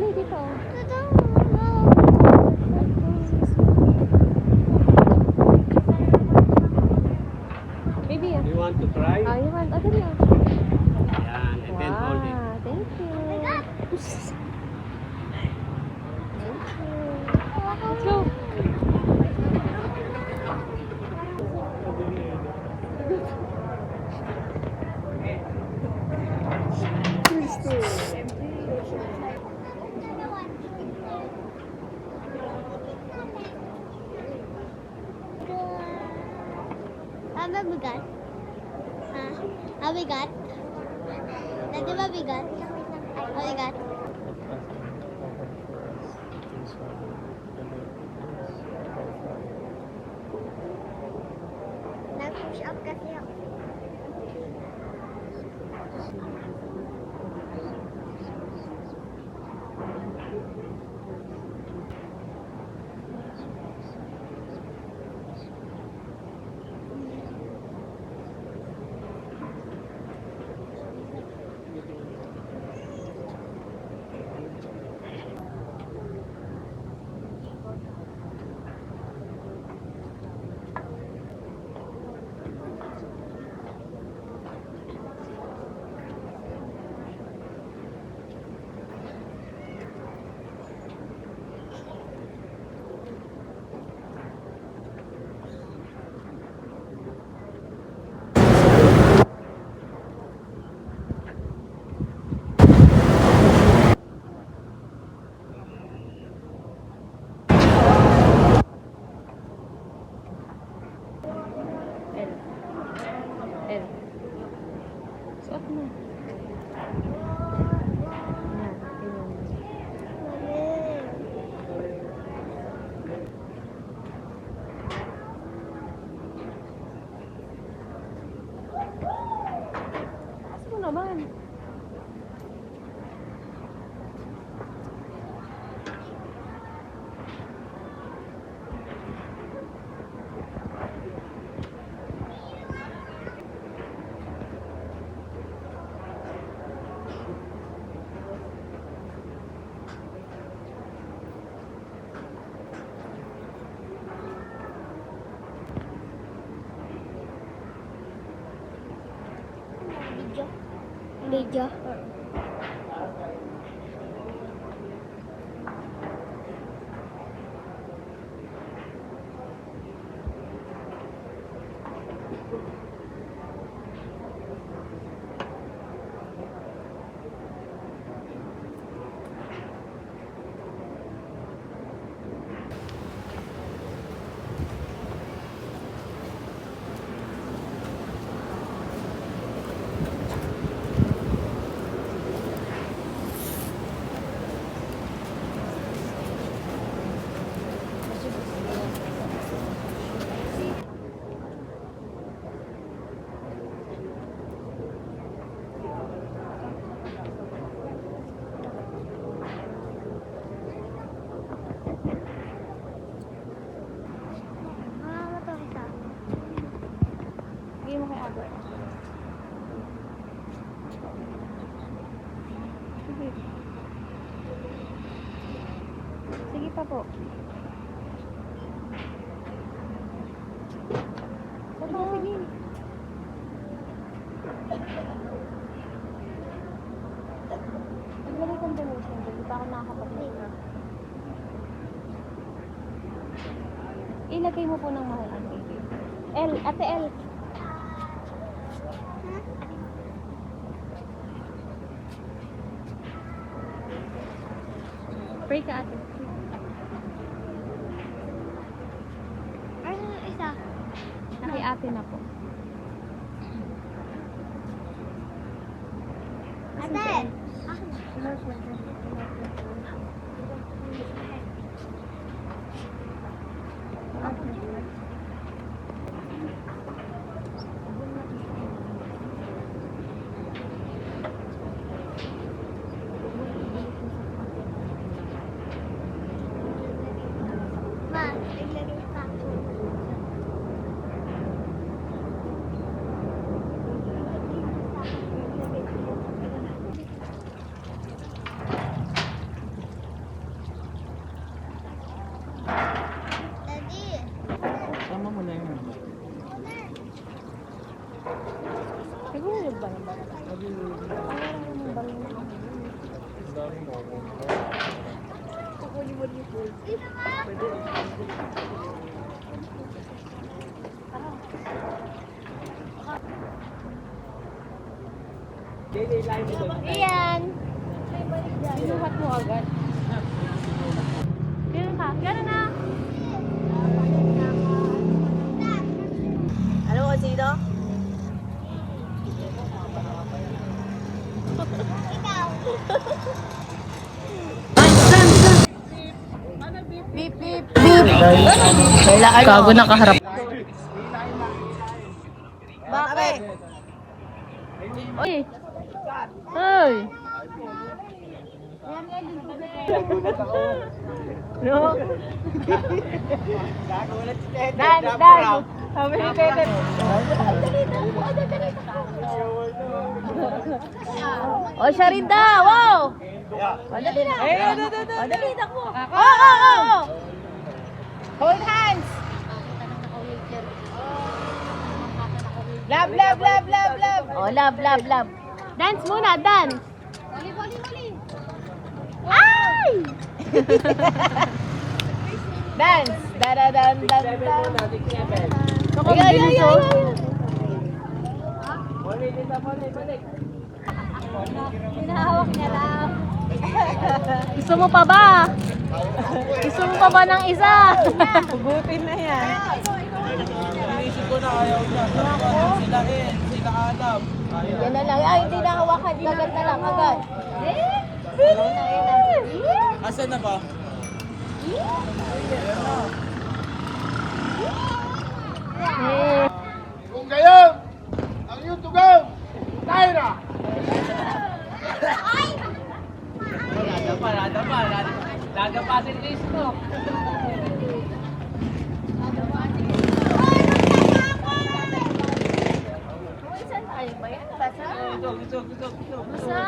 Dali dito. Baby, You want to try? you want? Oh, dali. Ayan, and then hold it. Wow, thank you. Thank you. Let's go. Mabigat? Ha? Mabigat? Nanti mabigat? Mabigat? Nag-push up kasi ako. L. Suot mo. Yan, tingnan mo. Taas mo naman. Video. Video. Bigay mo kay Ate. Sige. Sige pa po. Sige, sige. Naglagay kong donation. Hindi pa ako nakakapag-picture. Ilagay mo po ng mahal ang baby. L, Ate L. Pray ka, Ate. Ano isa? Naki-ate na po. Ate! Ma, naglagay pa ako. Iyan! Binuhat mo agad. Ganun ka. Ganun na. Ano ko sino? Ikaw. Beep, beep, beep. Kailangan Gago na kaharap. Bakit? Uy! Uy! No? Dan, Dan. Sabi ni Pepe. O, siya rin daw. Wow! O, dali na. O, dali na po. Oo! Hold hands. Love, love, love, love, love. O, love, love, love. Dance muna, dance! Ay! Dance. Da-da-dan, dan-dan. Ay, ay, ay, ay. Hinahawak niya lang. Gusto mo pa ba? Gusto mo pa ba ng isa? Hugutin na yan. Inisip ko na ayaw niya. Sila sila Adam. Yan na lang. Ay, hindi na hawakan. Agad na lang, agad. Asan na ba? Kung gayon, ang iyong tugaw, tayo na! Lada pa si Cristo. Masa?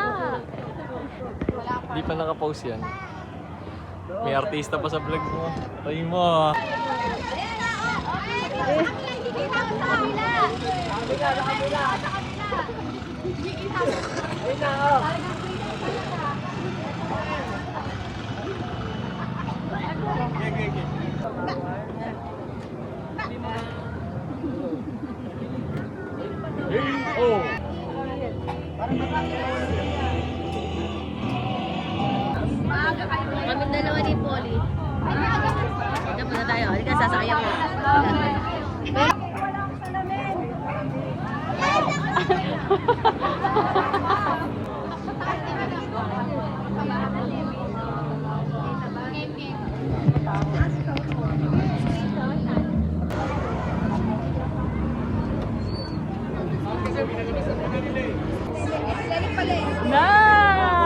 Di pa nakapost yan. May artista pa sa vlog mo. Tayo mo. Kami dalawa ni Polly. Dito muna tayo. Halika, sasakyan mo.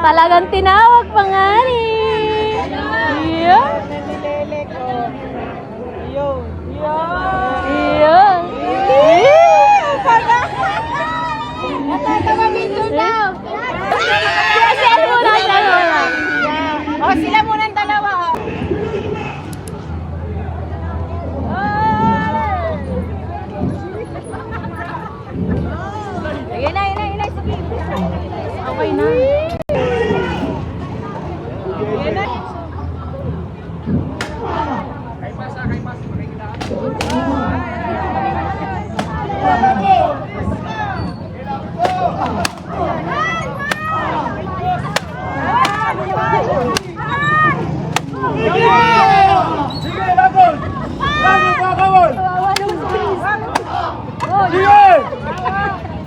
Talagang tinawag pa nga ni. Yeah. Yeah. Share muna, share muna. O, sila muna ang dalawa. Sige na, yun na. Sige. Okay na. Sige, lagon! Lagon, kakawal! Sige!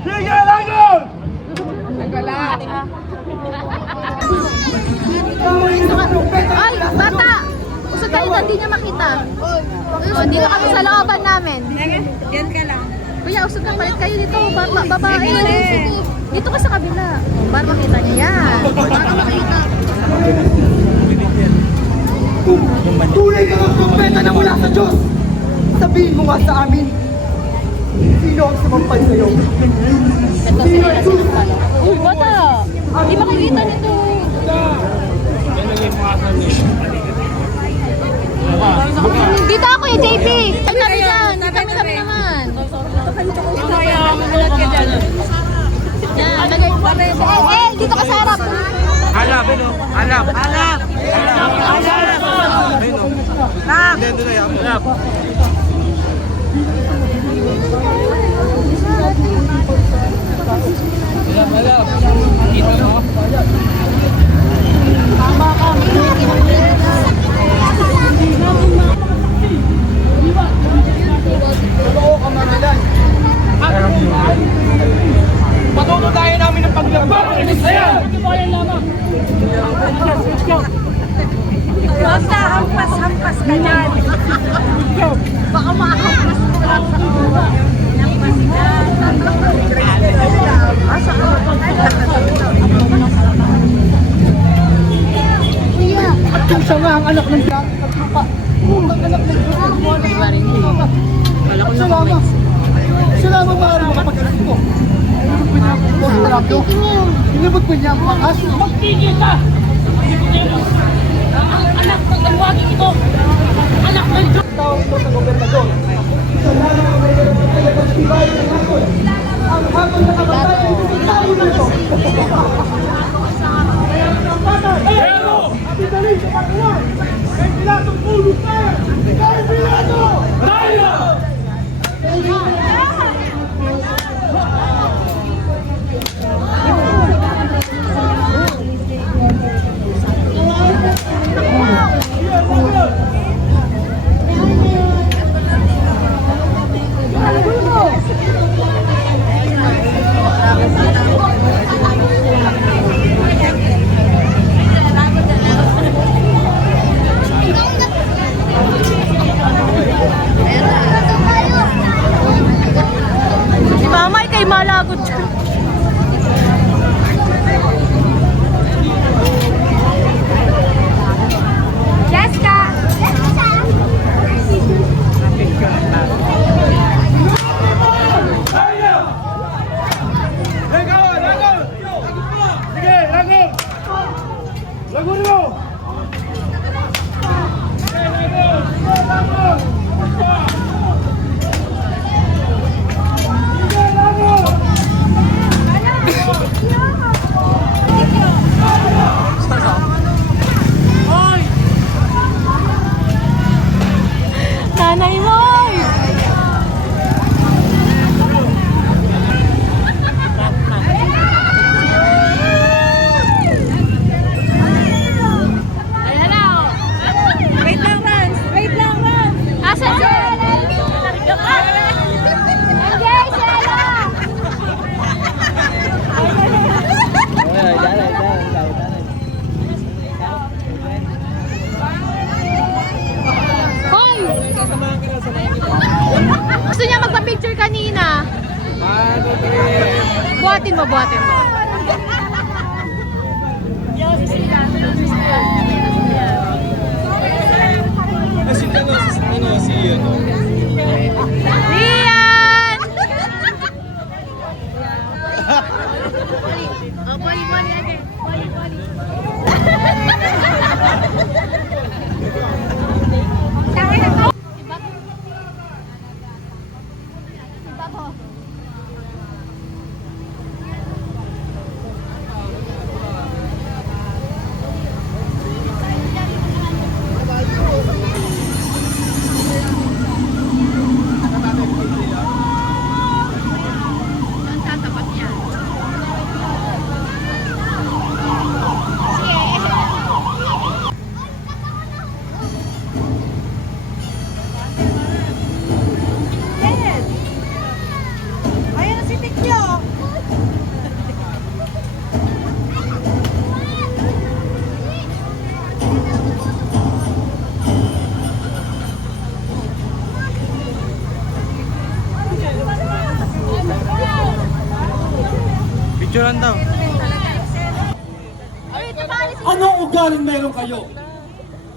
Sige, lagon! Ay, bata! Usod kayo, hindi niya makita. Dito kami sa looban namin. Yan ka lang. Kuya, usod na palit kayo dito. Babae. Dito ka sa kabila. Para makita niya yan. Para makita. Tunay ka ng propeta na mula sa Diyos. Sabihin mo nga sa amin, sino ang sumampal sa'yo? Uy, bata! Hindi makikita nito. Dito ako yung JP! Kami dyan! Kami naman! Dito ka sa harap. Alap! Alap! Alap! Alap! Alap! Kita mo? Totoo ka mga yan. Patutunayan namin ang paglabang! Basta hampas ka dyan. Baka mahampas ka. Hampas ka. At yung siya nga ang anak ng Jack at lupa. Ang anak ng Jack. Siya lamang maaari makapag-anak ko. Inibot ko niya ang pangas. Magtigil ka! Ang anak ng tawagin ito! Anak ng Diyos! Tawag ko sa gobernador. Ang habang nakabatayan, tayo na ito. Pero! Abidalin sa Panginoon! Kay Pilatong ulo tayo! Kay Pilato! Tayo! Si Mama ay kay malagod dyan. Jessica! Sige, lagot! Lagot mo! Nanay mo! Wait lang, Rans! Wait lang, Rans! Asan siya? Okay, Sheila! Hoy! Gusto niya magpa-picture kanina. Buhatin mo, buhatin mo. Rian! Picturean daw. Anong ugaling meron kayo?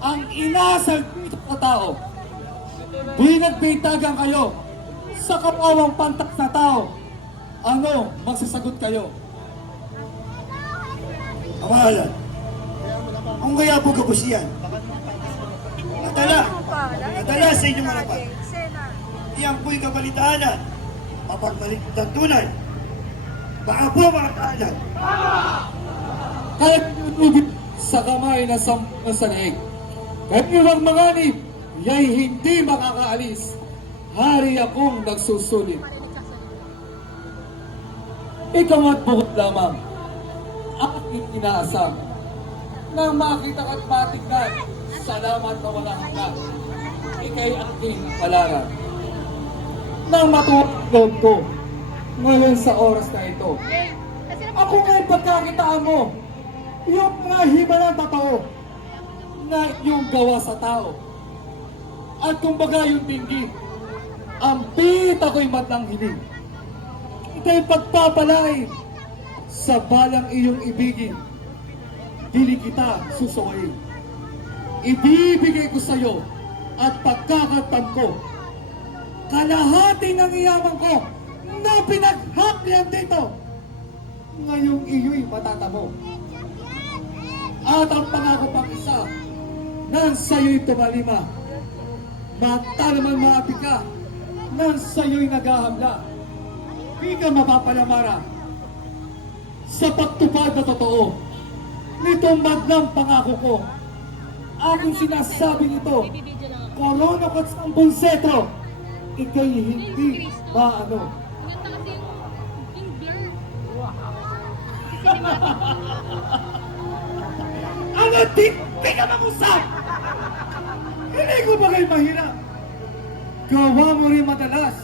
Ang inasal dito sa tao. Binagbitagan kayo sa kapawang pantas na tao. Ano, magsasagot kayo? Amahalan. Kung kaya po kabusiyan. Nadala sa inyong harapan. Iyan po'y kabalitaan. Mapagmalit ng tunay. Baka po mga kaanan. Kahit inubit sa kamay na sa leeg. Kahit iwang manganib, ya'y hindi makakaalis. Hari akong nagsusulit. Ikaw at bukod lamang, aking inaasam. Nang makita at matignan, salamat na walang hanggan. Ika'y aking palaran. Nang matuwag loob ko, ngayon sa oras na ito, ako nga'y pagkakitaan mo, yung mga hiba ng totoo na yung gawa sa tao. At kumbaga yung tinggi, ampit ako'y matang hiling. Ika'y pagpapalain sa balang iyong ibigin. Dili kita susuwain. Ibibigay ko sa'yo at pagkakatam ko kalahati ng iyaman ko na pinaghapyan dito. Ngayong iyo'y matatamo. At ang pangako pang isa, nang sa'yo'y tumalima. Mata naman maapi ka, nang sa'yo'y naghahamla. Di ka mapapalamara sa pagtupad na totoo nitong madlang pangako ko. Aking sinasabi nito, korona ko sa bunsetro, ika'y hindi maano. Ang ating ka mag-usap! Hindi ko ba kayo mahirap? Gawa mo rin madalas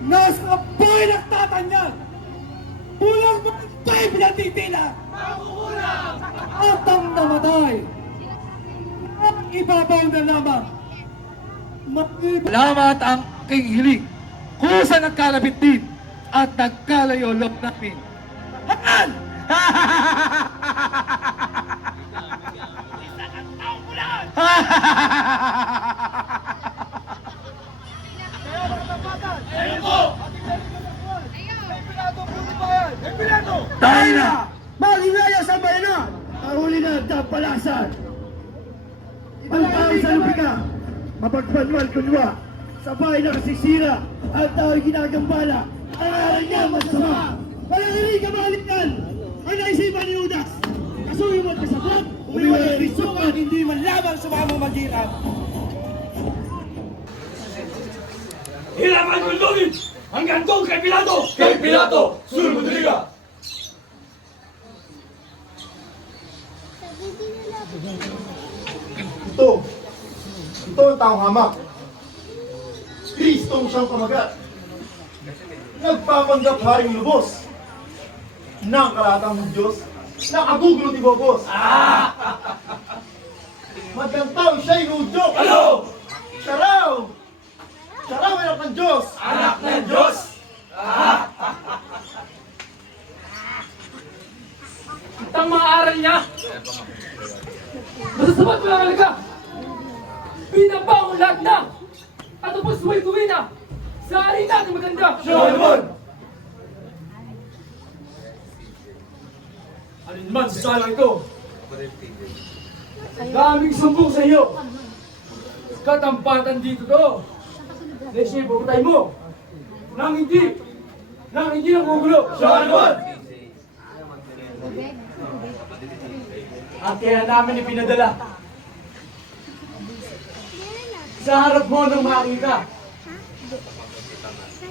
na sa boy nagtatanyag! Pulang bantay pinatitila! At ang namatay! At ibabaw na lamang! Salamat ang aking hiling kusa nagkalapit din at nagkalayo loob namin. Hangal! Tayo na! Magingaya sa bayanan! Ang huli na nagpalasan! Ang tao sa lupika, mapagpanmal kunwa, sa bahay na kasisira, ang tao'y ginagambala, ang aral niya masama! Panangaling kamalikan! Ang naisipan ni Udas! Kasuyo mo at kasabot, umiwan ang risukan, hindi man lamang sa mga mamagiran! Hirapan ko lugit! Hanggang doon kay Pilato! Kay Pilato! Sulmudriga! Ito ang taong hamak. Kristong siyang pamagat. Nagpapanggap haring lubos ng kalatang ng Diyos na kagugulo ni Bobos. Magkantaw siya'y nudyok. Ano? Saraw! Saraw ay anak ng Diyos. Anak ng Diyos! Ang mga aral niya, masasabat mo lang alaga. Binabangon lahat na. At tapos huwag gawin na. Sa arin natin maganda. Solomon! Alin man sa salang ito, daming sumbong sa iyo. Katampatan dito to. Nesye, pagkatay mo. Nang hindi nagugulo. Solomon! At kaya namin ipinadala. Sa harap mo nang makita.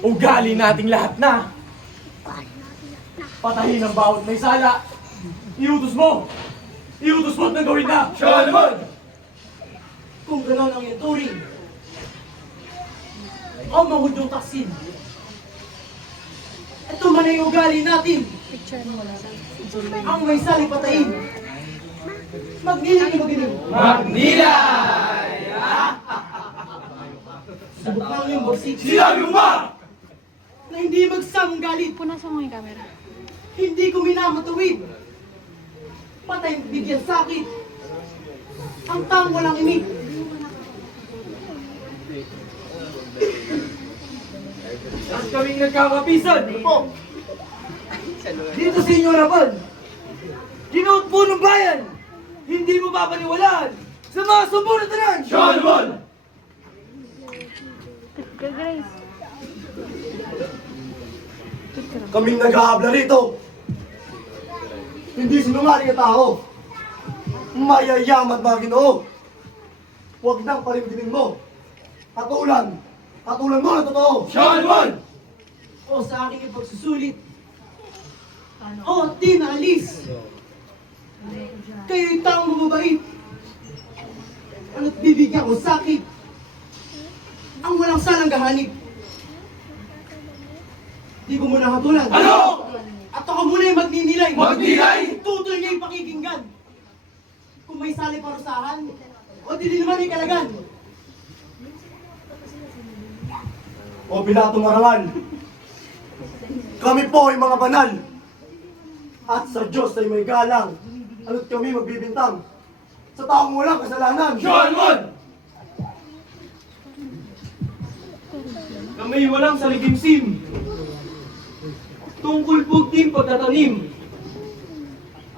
Ugali nating lahat na. Patahin ang bawat may sala. Iutos mo at nang gawin na. Solomon! Kung gano'n ang iyong turing, ang mahudong taksin. Ito man ay ugali natin. Ang may sali patayin. Magniling magiling. Magnilay! Subok lang yung borsik. Sinabi mo ba? Na hindi magsamang galit. Punasan mo yung camera. Hindi ko minamatuwid. Patay bigyan sakit. Ang taong walang imig. At kaming nagkakapisan. Dito sa inyo harapan. Ginoot po ng bayan. Hindi mo papaniwalaan sa mga sumbong na tanan. Solomon! Grace. Kaming nag-aabla rito. Hindi sinungaling na tao. Mayayaman mga Ginoo. Huwag nang palimdinin mo. Katulan mo ng totoo. Siya naman! O sa aking ipagsusulit. O, di naalis. Kayo'y taong mababait. Ano't bibigyan ko sakit. Ang walang salang gahanip. Di ko muna hatulan. Ano? At ako muna yung magninilay. Magninilay? Tutol niya yung pakikinggan. Kung may sali parusahan, o di naman yung kalagan. O Pilatong Arangal. Kami po ay mga banal. At sa Diyos ay may galang. Ano't kami magbibintang sa taong walang kasalanan. Siya naman! Kami walang saligimsim. Tungkol pugting pagtatanim.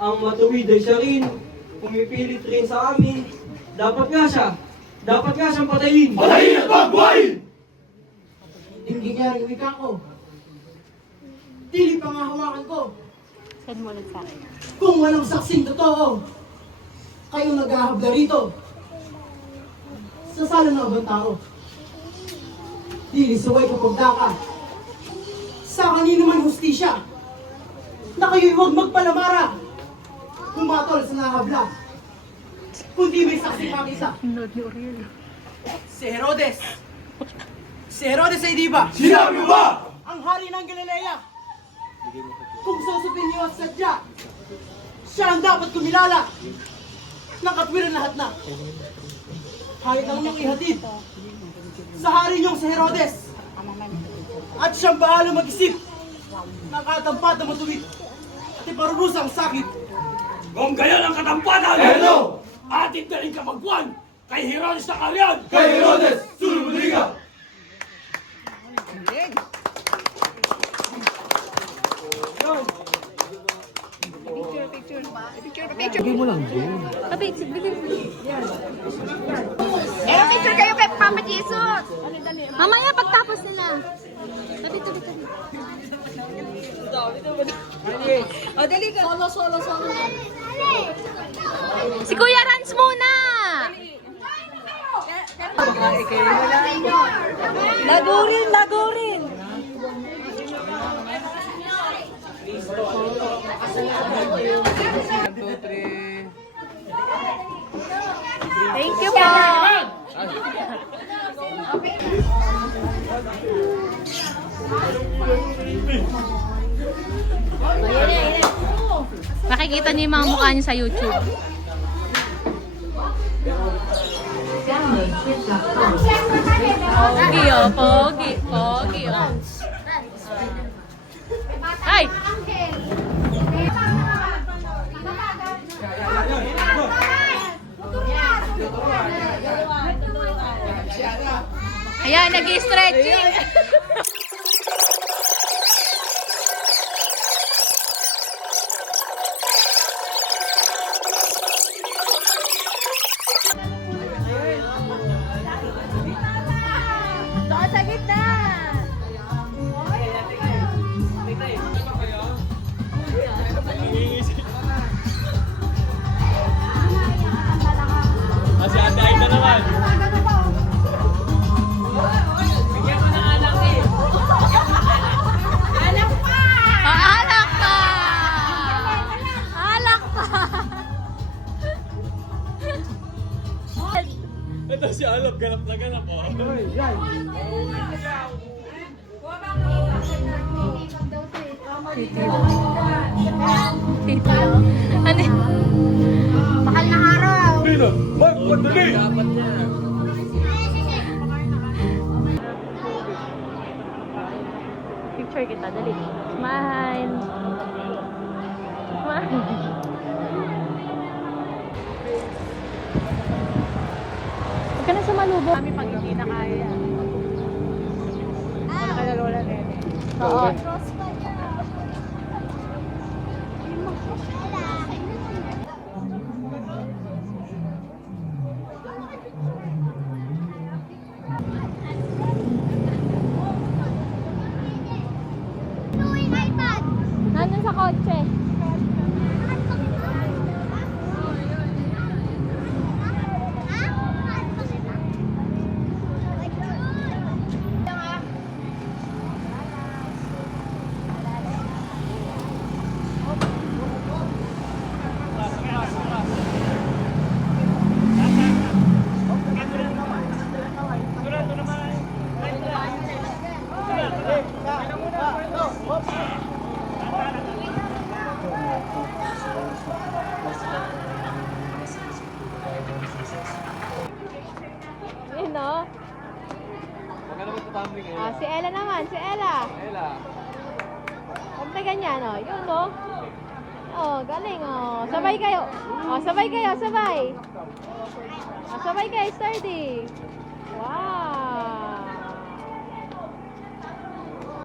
Ang matuwid ay siya rin. Pumipilit rin sa amin. Dapat nga siyang patayin. Patayin at magbuhayin! Hindi niya rin wika ko. Dili pa nga hawakan ko. Send mo lang sa akin. Kung walang saksing totoo, kayong naghahabla rito. Sa sala na ibang tao. Dili suway kapag daka. Sa kanino man hustisya, na kayo'y huwag magpalamara. Pumatol sa nahabla. Kundi may saksi makita. Si Herodes. Si Herodes ay di ba? Sinabi mo ba? Ang hari ng Galilea. Kung susupin niyo at sadya, siya ang dapat kumilala. Nakatwiran lahat na. Kahit ang niyong ihatid sa hari niyong si Herodes. At siyang bahala mag-isip. Nakatampat na matuwid. At iparurusang sakit. Kung kaya ang katampatan, Hello! atin ka rin kapagpuan kay Herodes na Karyan. Kay Herodes, Sulumudiga! Eh, picture kayo kay Papa Jesus. Mamaya pagtapos nila. Tabi. Solo. Si Kuya Rans muna. Lagurin. Thank you po. Makikita niyo yung mga mukha niyo sa YouTube. Pogi oh, pogi oh. Ay! Ayan, nag-stretching. Doon sa gitna. Kasi andahin na naman. Alak pa! Ito si Alop, ganap na ganap oh. Ano? Mahal na araw. Picture kita, dali. Smile. Huwag ka na sa malubog. Kami pag hindi na kaya. Wala ka na lola nene. Oo. sa kotse. Yun, no? Huwag ka naman tutumbling ngayon. Ah, si Ella naman, si Ella. Ella. Huwag na ganyan, oh. Yun, no? Oh, galing, oh. Sabay kayo. Oh, sabay kayo, sabay. Oh, sabay kayo, sturdy. Wow.